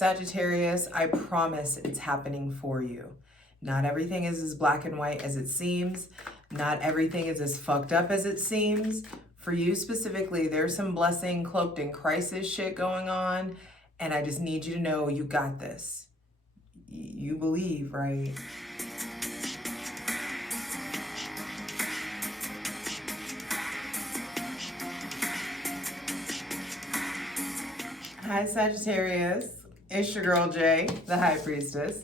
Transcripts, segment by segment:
Sagittarius, I promise it's happening for you. Not everything is as black and white as it seems. Not everything is as fucked up as it seems. For you specifically, there's some blessing cloaked in crisis shit going on. And I just need you to know you got this. You believe, right? Hi, Sagittarius. It's your girl, Jay, the High Priestess.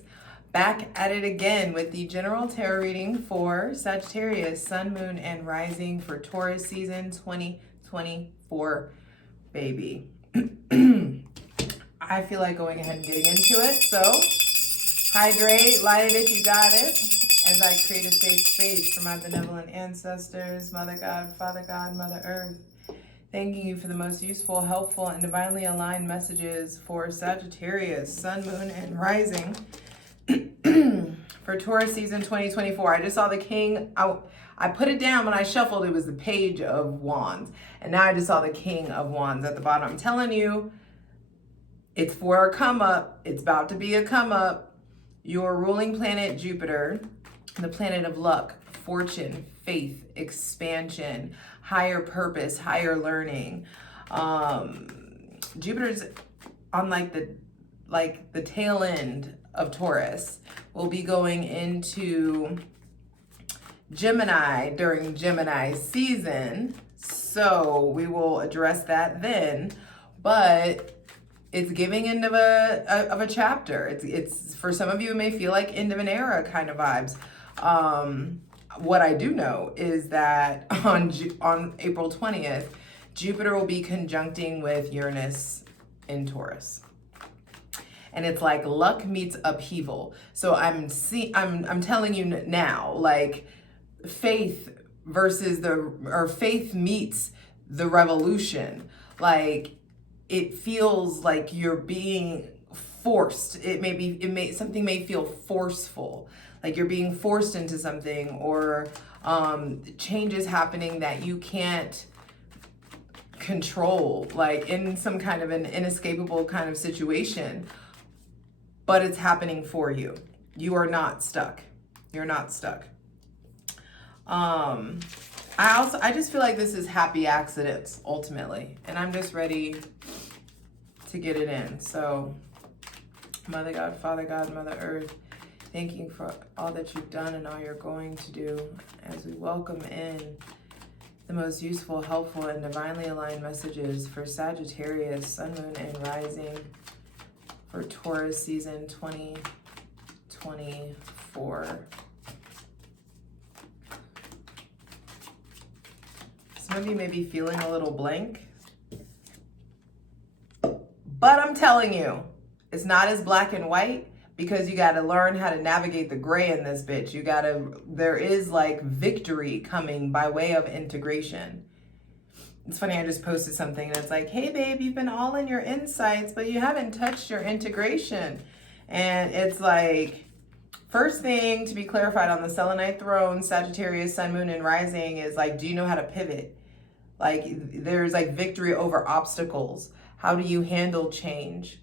Back at it again with the general tarot reading for Sagittarius, Sun, Moon, and Rising for Taurus season 2024, baby. I feel like going ahead and getting into it. So, hydrate, light it if you got it, as I create a safe space for my benevolent ancestors, Mother God, Father God, Mother Earth. Thanking you for the most useful, helpful, and divinely aligned messages for Sagittarius, Sun, Moon, and Rising for Taurus season 2024. I just saw the King. I put it down when I shuffled. It was the Page of Wands. And now I just saw the King of Wands at the bottom. I'm telling you, it's for a come up. It's about to be a come up. Your ruling planet, Jupiter, the planet of luck, fortune, faith, expansion, higher purpose, higher learning. Jupiter's on the tail end of Taurus. Will be going into Gemini during Gemini season. So we will address that then. But it's giving end of a chapter. It's for some of you, it may feel like end of an era kind of vibes. What I do know is that on April 20th, Jupiter will be conjuncting with Uranus in Taurus. And it's like luck meets upheaval. So I'm telling you now, like faith faith meets the revolution. Like it feels like you're being forced. Something may feel forceful. Like you're being forced into something, or changes happening that you can't control, like in some kind of an inescapable kind of situation, but it's happening for you. You are not stuck. You're not stuck. I just feel like this is happy accidents ultimately, and I'm just ready to get it in. So Mother God, Father God, Mother Earth, thank you for all that you've done and all you're going to do, as we welcome in the most useful, helpful, and divinely aligned messages for Sagittarius, Sun, Moon, and Rising for Taurus season 2024. Some of you may be feeling a little blank, but I'm telling you, it's not as black and white, because you got to learn how to navigate the gray in this bitch. There is like victory coming by way of integration. It's funny, I just posted something and it's like, hey babe, you've been all in your insights, but you haven't touched your integration. And it's like, first thing to be clarified on the Selenite throne, Sagittarius, Sun, Moon, and Rising is like, do you know how to pivot? Like there's like victory over obstacles. How do you handle change?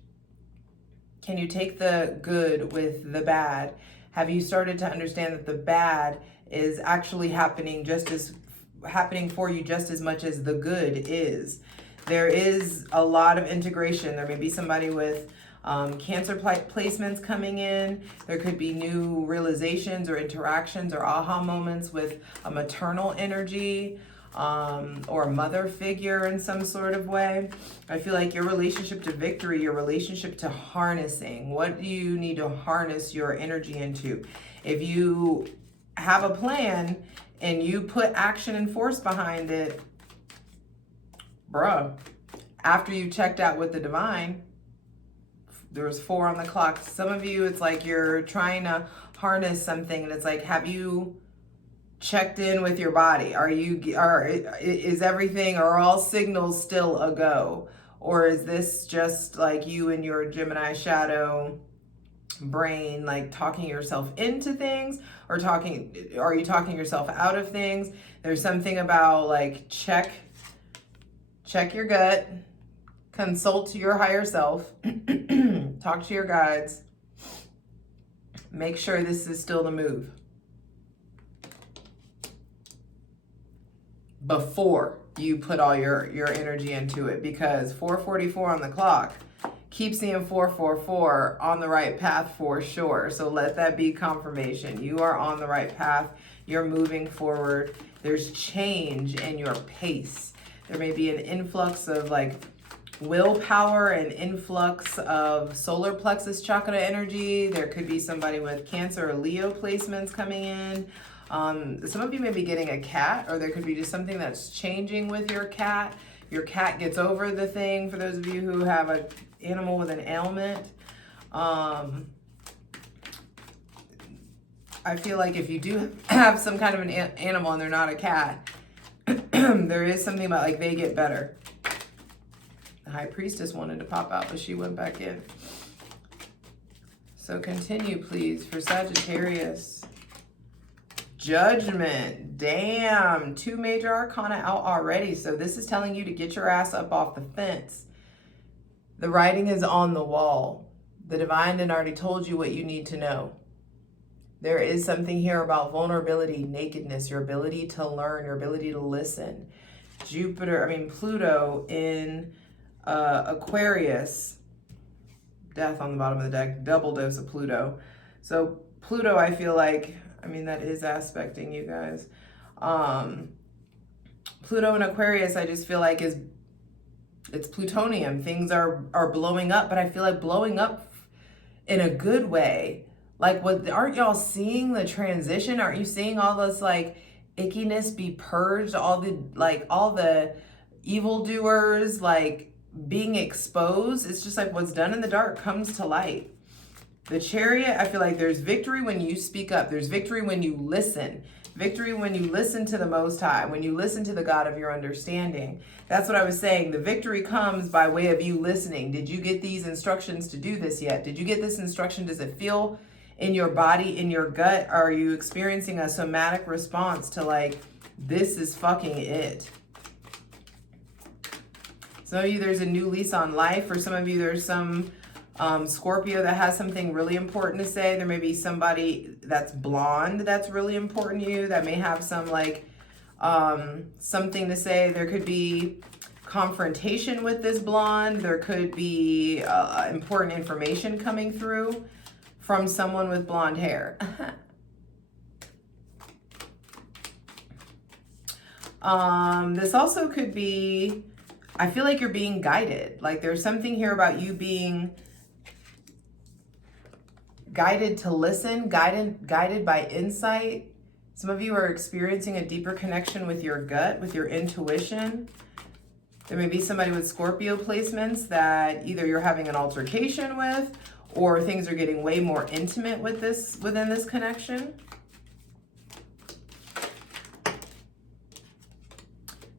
Can you take the good with the bad? Have you started to understand that the bad is actually happening for you just as much as the good is? There is a lot of integration. There may be somebody with Cancer placements coming in. There could be new realizations or interactions or aha moments with a maternal energy, or a mother figure in some sort of way. I feel like your relationship to victory, your relationship to harnessing, what do you need to harness your energy into? If you have a plan and you put action and force behind it, bruh, after you checked out with the divine, there was 4 on the clock. Some of you, it's like you're trying to harness something and it's like, have you checked in with your body? Is everything, are all signals still a go? Or is this just like you and your Gemini shadow brain, like talking yourself into things, or are you talking yourself out of things? There's something about like check your gut, Consult your higher self. Talk to your guides. Make sure this is still the move before you put all your energy into it, because 4:44 on the clock, keep seeing 4:44 on the right path for sure. So let that be confirmation. You are on the right path. You're moving forward. There's change in your pace. There may be an influx of like willpower and influx of solar plexus chakra energy. There could be somebody with Cancer or Leo placements coming in. Some of you may be getting a cat, or there could be just something that's changing with your cat. Your cat gets over the thing, for those of you who have an animal with an ailment. I feel like if you do have some kind of an animal and they're not a cat, there is something about like they get better. The High Priestess wanted to pop out, but she went back in. So continue, please, for Sagittarius. Judgment. Damn. 2 major arcana out already. So this is telling you to get your ass up off the fence. The writing is on the wall. The divine had already told you what you need to know. There is something here about vulnerability, nakedness, your ability to learn, your ability to listen. Pluto in Aquarius. Death on the bottom of the deck. Double dose of Pluto. So Pluto, I feel like, that is aspecting you guys. Pluto in Aquarius, I just feel like it's plutonium. Things are blowing up, but I feel like blowing up in a good way. Like, aren't y'all seeing the transition? Aren't you seeing all this like ickiness be purged? All the evildoers like being exposed. It's just like what's done in the dark comes to light. The Chariot, I feel like there's victory when you speak up. There's victory when you listen. Victory when you listen to the Most High, when you listen to the God of your understanding. That's what I was saying. The victory comes by way of you listening. Did you get these instructions to do this yet? Did you get this instruction? Does it feel in your body, in your gut? Are you experiencing a somatic response to like, this is fucking it? Some of you, there's a new lease on life. For some of you, there's some Scorpio that has something really important to say. There may be somebody that's blonde that's really important to you that may have some like something to say. There could be confrontation with this blonde. There could be important information coming through from someone with blonde hair. This also could be, I feel like you're being guided. Like there's something here about you being guided to listen, guided by insight. Some of you are experiencing a deeper connection with your gut, with your intuition. There may be somebody with Scorpio placements that either you're having an altercation with, or things are getting way more intimate with within this connection.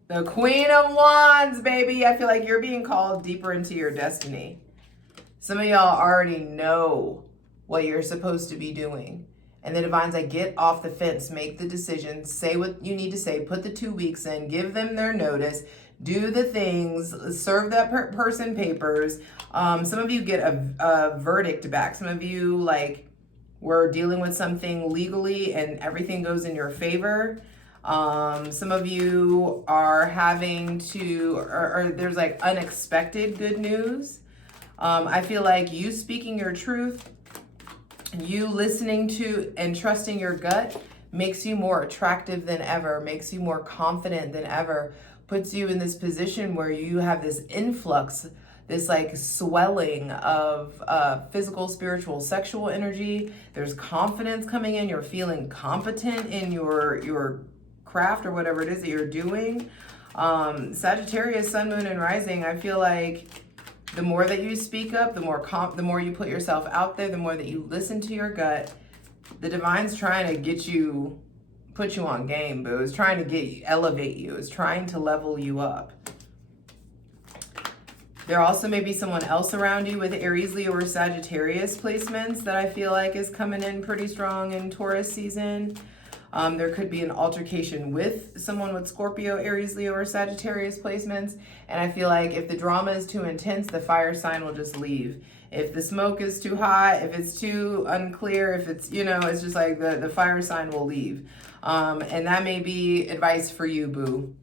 The Queen of Wands, baby. I feel like you're being called deeper into your destiny. Some of y'all already know what you're supposed to be doing. And the divine's like, get off the fence, make the decision, say what you need to say, put the 2 weeks in, give them their notice, do the things, serve that person papers. Some of you get a verdict back. Some of you like were dealing with something legally and everything goes in your favor. Some of you are having to, or there's like unexpected good news. I feel like you speaking your truth, you listening to and trusting your gut makes you more attractive than ever, makes you more confident than ever, puts you in this position where you have this influx, this like swelling of physical, spiritual, sexual energy. There's confidence coming in. You're feeling competent in your craft or whatever it is that you're doing. Sagittarius, sun, moon, and rising, I feel like the more that you speak up, the more you put yourself out there, the more that you listen to your gut. The divine's trying to put you on game, boo. It's trying to elevate you. It's trying to level you up. There also may be someone else around you with Aries, Leo, or Sagittarius placements that I feel like is coming in pretty strong in Taurus season. There could be an altercation with someone with Scorpio, Aries, Leo, or Sagittarius placements. And I feel like if the drama is too intense, the fire sign will just leave. If the smoke is too hot, if it's too unclear, if it's, you know, it's just like the fire sign will leave. And that may be advice for you, boo.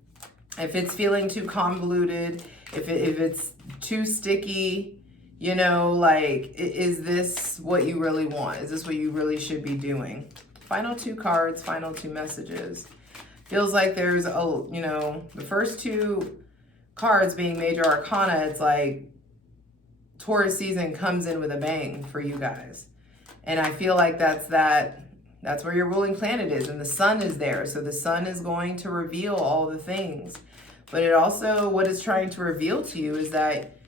If it's feeling too convoluted, if it's too sticky, you know, like, is this what you really want? Is this what you really should be doing? Final two cards, final two messages. Feels like there's a, you know, the first two cards being major arcana, it's like Taurus season comes in with a bang for you guys. And I feel like that's where your ruling planet is, and the sun is there. So the sun is going to reveal all the things. But it also, what it's trying to reveal to you is that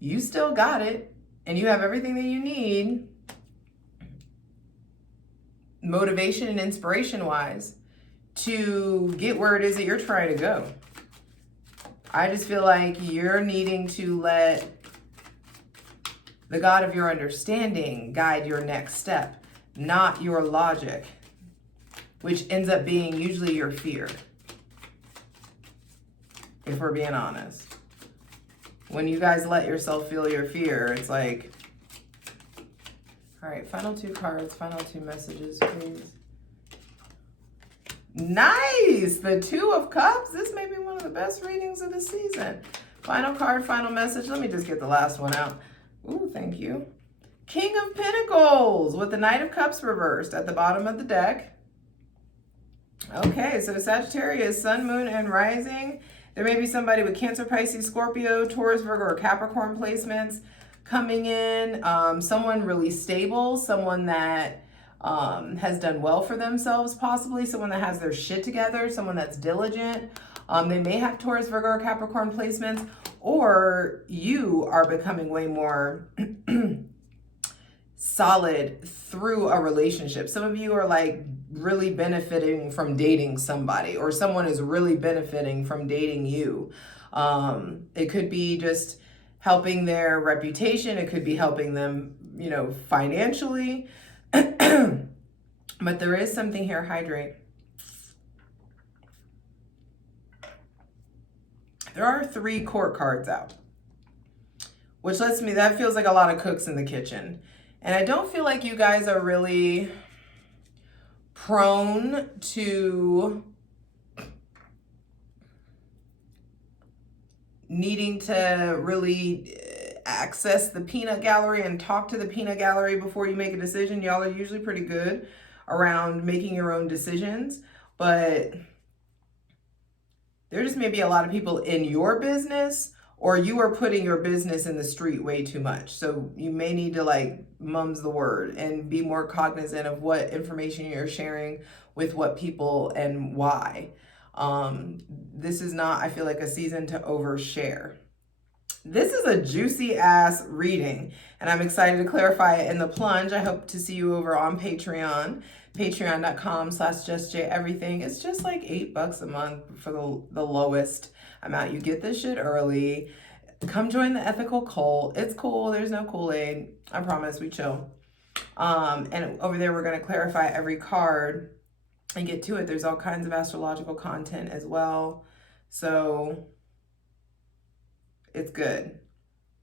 you still got it, and you have everything that you need, motivation and inspiration wise, to get where it is that you're trying to go. I just feel like you're needing to let the God of your understanding guide your next step, not your logic, which ends up being usually your fear, if we're being honest. When you guys let yourself feel your fear, it's like, all right, final two cards, final two messages, please. Nice! The Two of Cups. This may be one of the best readings of the season. Final card, final message. Let me just get the last one out. Ooh, thank you. King of Pentacles with the Knight of Cups reversed at the bottom of the deck. Okay, so Sagittarius, Sun, Moon, and Rising. There may be somebody with Cancer, Pisces, Scorpio, Taurus, Virgo, or Capricorn placements coming in. Someone really stable, someone that has done well for themselves, possibly. Someone that has their shit together, someone that's diligent. They may have Taurus, Virgo, or Capricorn placements, or you are becoming way more solid through a relationship. Some of you are like really benefiting from dating somebody, or someone is really benefiting from dating you. It could be just helping their reputation. It could be helping them, you know, financially. But there is something here, hydrate. There are 3 court cards out, which lets me, that feels like a lot of cooks in the kitchen. And I don't feel like you guys are really prone to needing to really access the peanut gallery and talk to the peanut gallery before you make a decision. Y'all are usually pretty good around making your own decisions, but there just may be a lot of people in your business, or you are putting your business in the street way too much. So you may need to like mum's the word and be more cognizant of what information you're sharing with what people and why. This is not, I feel like, a season to overshare. This is a juicy ass reading, and I'm excited to clarify it in the plunge. I hope to see you over on Patreon, patreon.com/JustJEverything. It's just like $8 a month for the lowest amount. You get this shit early. Come join the ethical cult. It's cool. There's no Kool-Aid. I promise, we chill. And over there, we're going to clarify every card and get to it. There's all kinds of astrological content as well. So it's good.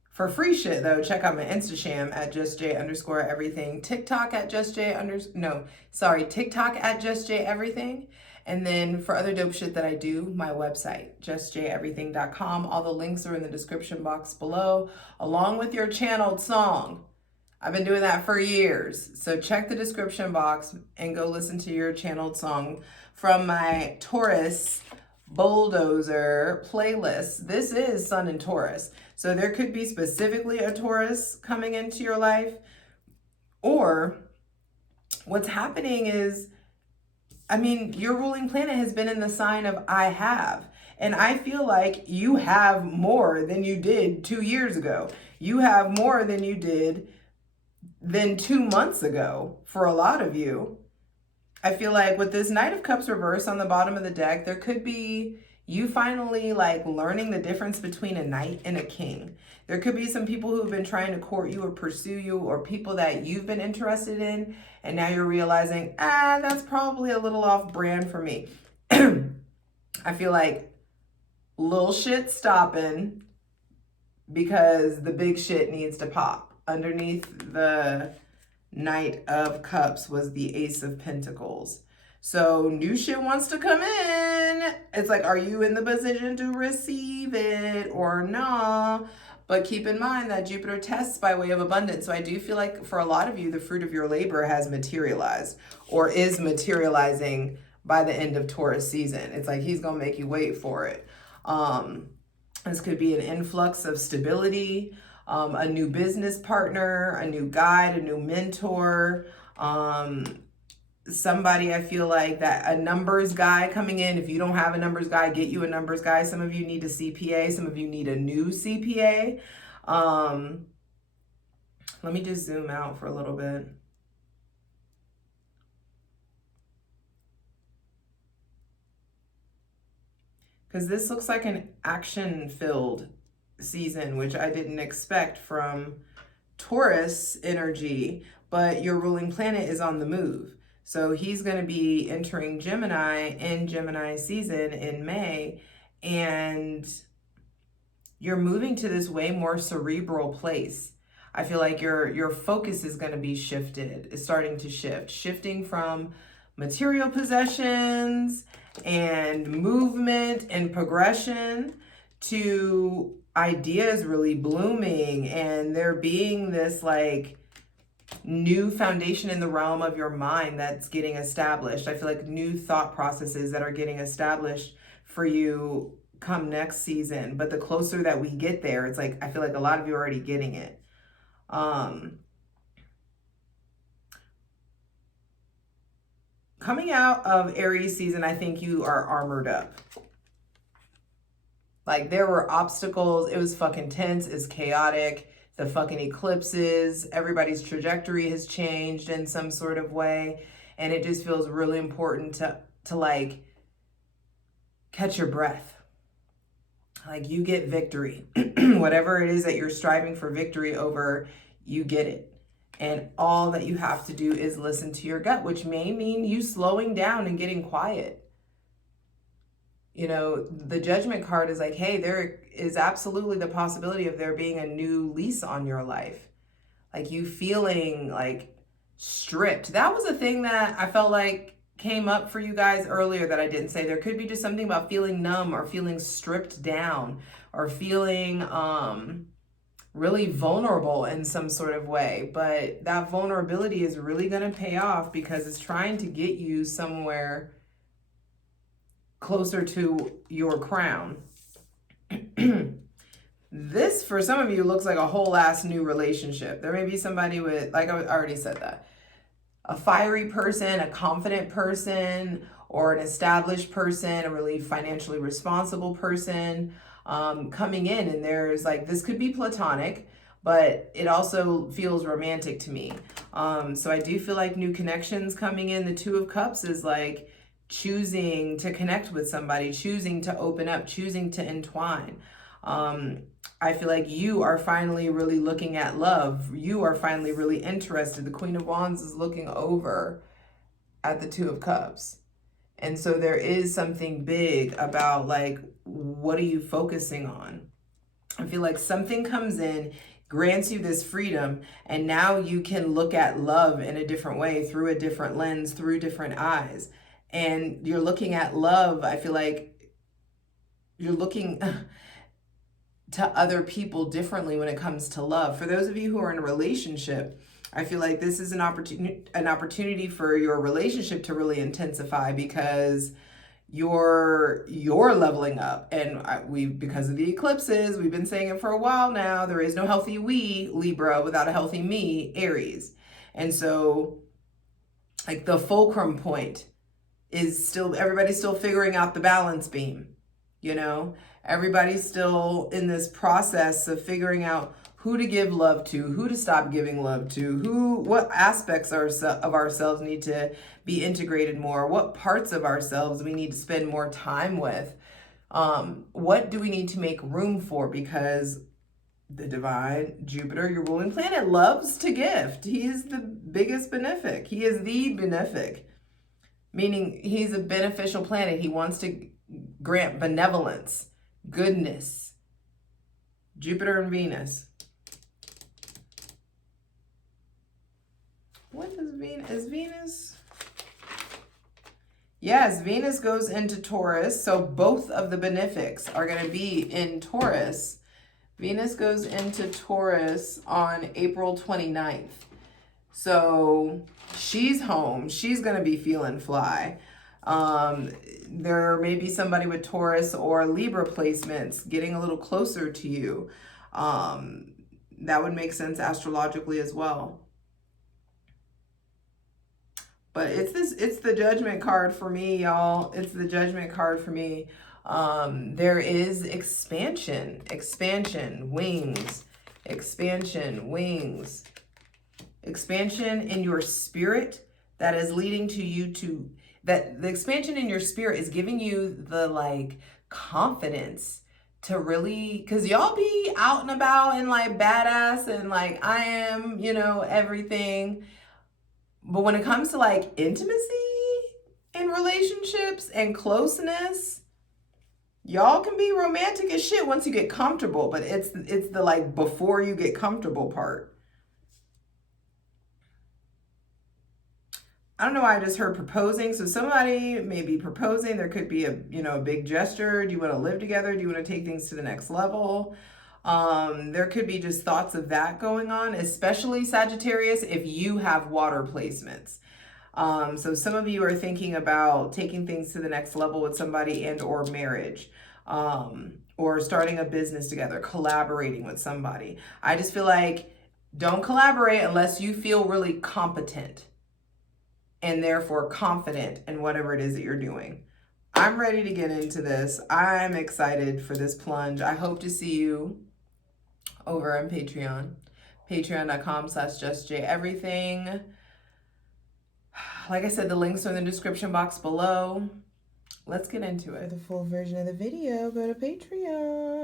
For free shit though, check out my Instagram at JustJ_everything, TikTok at TikTok at JustJEverything. And then for other dope shit that I do, my website, JustJEverything.com. All the links are in the description box below, along with your channeled song. I've been doing that for years. So check the description box and go listen to your channeled song from my Taurus Bulldozer playlist. This is Sun and Taurus. So there could be specifically a Taurus coming into your life, or what's happening is, I mean, your ruling planet has been in the sign of I have. And I feel like you have more than you did 2 years ago. You have more than you did than 2 months ago for a lot of you. I feel like with this Knight of Cups reverse on the bottom of the deck, there could be, You finally like learning the difference between a knight and a king. There could be some people who've been trying to court you or pursue you, or people that you've been interested in, and now you're realizing, that's probably a little off brand for me. I feel like little shit stopping because the big shit needs to pop. Underneath the Knight of Cups was the Ace of Pentacles. So new shit wants to come in. It's like, are you in the position to receive it or not? But keep in mind that Jupiter tests by way of abundance. So I do feel like for a lot of you, the fruit of your labor has materialized or is materializing by the end of Taurus season. It's like he's going to make you wait for it. This could be an influx of stability, a new business partner, a new guide, a new mentor, somebody, I feel like that a numbers guy coming in. If you don't have a numbers guy, get you a numbers guy. Some of you need a CPA. Some of you need a new CPA. Let me just zoom out for a little bit. Because this looks like an action-filled season, which I didn't expect from Taurus energy, but your ruling planet is on the move. So he's going to be entering Gemini in Gemini season in May, and you're moving to this way more cerebral place. I feel like your focus is going to be shifted. It's starting to shifting from material possessions and movement and progression to ideas really blooming, and there being this like new foundation in the realm of your mind that's getting established. I feel like new thought processes that are getting established for you come next season. But the closer that we get there, it's like I feel like a lot of you are already getting it. Coming out of Aries season, I think you are armored up. Like there were obstacles. It was fucking tense. It's chaotic. The fucking eclipses. Everybody's trajectory has changed in some sort of way. And it just feels really important to like catch your breath. Like you get victory. Whatever it is that you're striving for victory over, you get it. And all that you have to do is listen to your gut, which may mean you slowing down and getting quiet. You know, the Judgment card is like, hey, there is absolutely the possibility of there being a new lease on your life. Like you feeling like stripped. That was a thing that I felt like came up for you guys earlier that I didn't say. There could be just something about feeling numb or feeling stripped down or feeling really vulnerable in some sort of way. But that vulnerability is really going to pay off because it's trying to get you somewhere closer to your crown. This, for some of you, looks like a whole ass new relationship. There may be somebody with, like I already said that, a fiery person, a confident person, or an established person, a really financially responsible person coming in. And there's like, this could be platonic, but it also feels romantic to me. So I do feel like new connections coming in. The Two of Cups is like choosing to connect with somebody, choosing to open up, choosing to entwine. I feel like you are finally really looking at love. You are finally really interested. The Queen of Wands is looking over at the Two of Cups. And so there is something big about like, what are you focusing on? I feel like something comes in, grants you this freedom, and now you can look at love in a different way, through a different lens, through different eyes. And you're looking at love, I feel like you're looking to other people differently when it comes to love. For those of you who are in a relationship, I feel like this is an opportunity for your relationship to really intensify because you're leveling up. And because of the eclipses, we've been saying it for a while now, there is no healthy we, Libra, without a healthy me, Aries. And so like the fulcrum point is still, everybody's still figuring out the balance beam, you know? Everybody's still in this process of figuring out who to give love to, who to stop giving love to, what aspects of ourselves need to be integrated more, what parts of ourselves we need to spend more time with. What do we need to make room for? Because the divine Jupiter, your ruling planet, loves to gift. He is the biggest benefic. He is the benefic, meaning he's a beneficial planet. He wants to grant benevolence, goodness. Jupiter and Venus. What is Venus? Is Venus? Yes, Venus goes into Taurus. So both of the benefics are going to be in Taurus. Venus goes into Taurus on April 29th. So she's home. She's going to be feeling fly. There may be somebody with Taurus or Libra placements getting a little closer to you. That would make sense astrologically as well. But it's the Judgment card for me, y'all. It's the Judgment card for me. There is expansion, wings, wings, expansion in your spirit that is leading to you to, that the expansion in your spirit is giving you the like confidence to really, because y'all be out and about and like badass and like I am, you know, everything. But when it comes to like intimacy in relationships and closeness, y'all can be romantic as shit once you get comfortable, but it's the like before you get comfortable part. I don't know why I just heard proposing. So somebody may be proposing. There could be a, you know, a big gesture. Do you want to live together? Do you want to take things to the next level? There could be just thoughts of that going on, especially Sagittarius, if you have water placements. So some of you are thinking about taking things to the next level with somebody and or marriage, or starting a business together, collaborating with somebody. I just feel like don't collaborate unless you feel really competent and therefore confident in whatever it is that you're doing. I'm ready to get into this. I'm excited for this plunge. I hope to see you over on Patreon, patreon.com/JustJEverything. Like I said, the links are in the description box below. Let's get into it. For the full version of the video, go to Patreon.